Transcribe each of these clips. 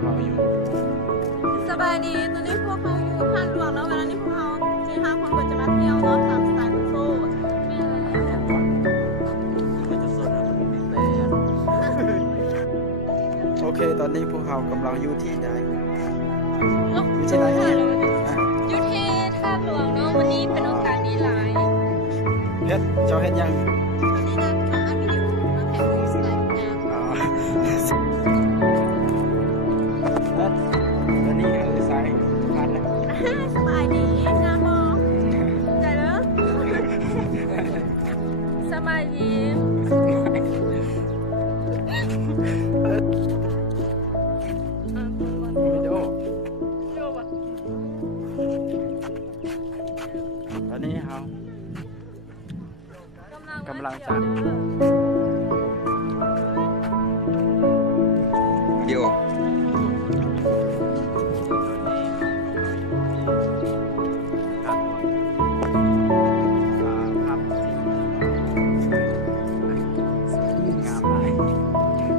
เขาอยู่สบายดีตอนนี้พวกเขาอยู่ท่านหลวงแล้วเวลานี้พวกเขาจีฮาคนก็จะมาเที่ยวเนาะตามสไตล์คนโสดมีอะไรแล้ว มันจะสดครับผมมีแฟนโอเคตอนนี้พวกเขากำลังอยู่ที่ไหนอยู่ที่ไหนอยู่ที่ท่าหลวงเนาะวันนี้เป็นโอกาสดีหลายเฮ็ดเจ้าเฮ็ดยังวันนี้นะมาอัดวิดีโอมาถ่ายรูปสไตล์งามวันนี้คือสายพันนะสบายดีงามบ่ใจเด้อสบายดีวิดีโอตอนนี้เขากำลังจะวิดีโอ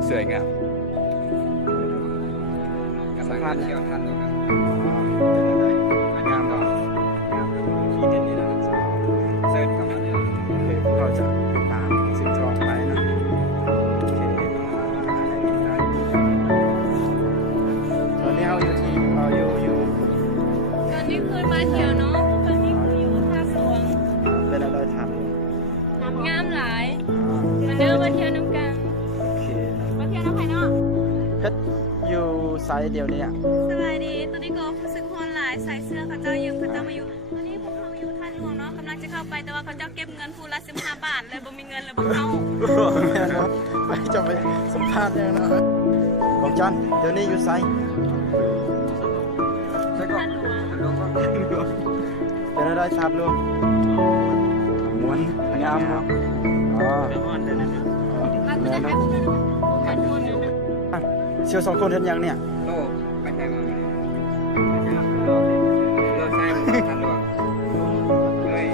สวยงามกำลังเที่ยวทันเลยครับงามก่อนที่เด่นนี่นะครับเซิร์ชเข้ามาเลยพวกเราจะตามสิ่งทองไปนะตอนนี้เราอยู่ที่อยู่ตอนนี้คืนมาเที่ยวเนาะตอนนี้คืออยู่ท่าสวงเป็นอะไรทำงามหลายมาเดินมาเที่ยวน้ำกันโอเคมาเที่ยวน้ำไผ่เนาะเพชรอยู่ไซส์เดียวนี้สบายดีตอนนี้ก็รู้สึกฮอนหลายใส่เสื้อเขาเจ้ายืมเขาเจ้ามาอยู่ตอนนี้พวกเขาอยู่ท่าหลวงเนาะกำลังจะเข้าไปแต่ว่าเขาเจ้าเก็บเงินฟูละ15 บาทเลยบ่มีเงินเลยบ่เข้าไปจะไปสัมภาษณ์ยังนะบอกจันเดี๋ยวนี้อยู่ไซส์ท่าหลวงเป็นอะไรทราบลูกม้วนงามเนาะอ๋อมาคือได้ให้พวกนั้นกันคนนึงเชียว2 คนเห็นยังเนี่ยโลไปใช้มาโลใช้พันหลวงเลย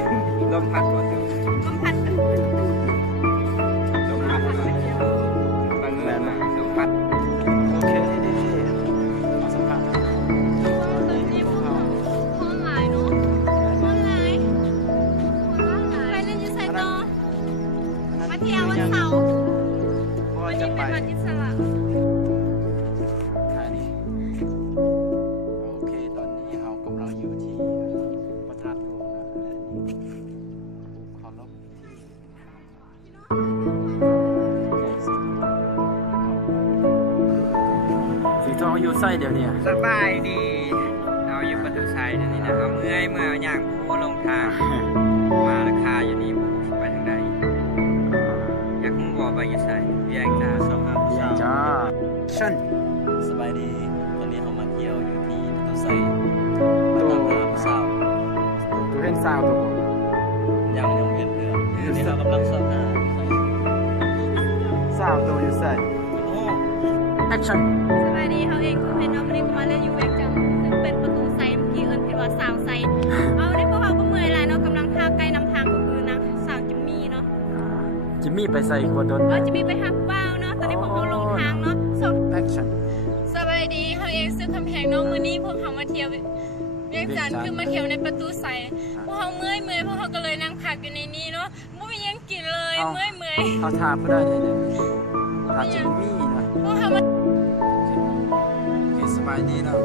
ลมพัดก่อนลมพัดลมพัดบางเงินลมพัดโอเคดีมาสัมภาษณ์ตอนนี้พวกเขาฮอนหลายเนาะฮอนหลายไปเล่นยูไซโตมาเที่ยววันเสาร์วันนี้เป็นวันอิสระโอเคตอนนี้เรากำลังอยู่ที่พระธาตุหลวงนะขอลบสีทองอยู่ไส้เดี๋ยวนี้สบายดีเราอยู่ประตูชัยนี่นะครับเมื่ออย่างผู้ลงทางมาราคาอยู่นี่ไปทางใดอยากมุ่งบอกไปอยู่ใส่แยกจ้าสภาพจ้าชั่นสบายดีตอนนี้เขามาเที่ยวอยู่ที่ประตูไซมาตามหาผู้สาวตัวเห็นสาวตัวยังเห็นเพื่อนนี่เรากำลังสอบหาสาวตัวอยู่ใส่โอ้แอคชั่นสบายดีเขาเองคือเพนน้องวันนี้ก็มาเล่นยูเวกจังซึ่งเป็นประตูไซเมื่อกี้เอิญเพนว่าสาวไซเอาได้พวกเขาก็เมื่อยแล้วเนาะกำลังพาใกล้นำทางก็คือนางสาวจิมมี่เนาะจิมมี่ไปใส่หัวโดนจิมมี่ไปหักว้าวเนาะตอนนี้พวกเขาลงทางเนาะแอคชั่นสบายดีเขาเองซื้อคำแพงน้องมือนี้พวกเขามาเที่ยวเวียงจันทร์คือมาเที่ยวในประตูใสพวกเขาเมื่อยพวกเขาก็เลยนั่งพักอยู่ในนี้เนาะไม่มียังกินเลยเมื่อยเขาถามเขาได้เลยถามจิมมี่นะพวกเขามาสบายดีนะ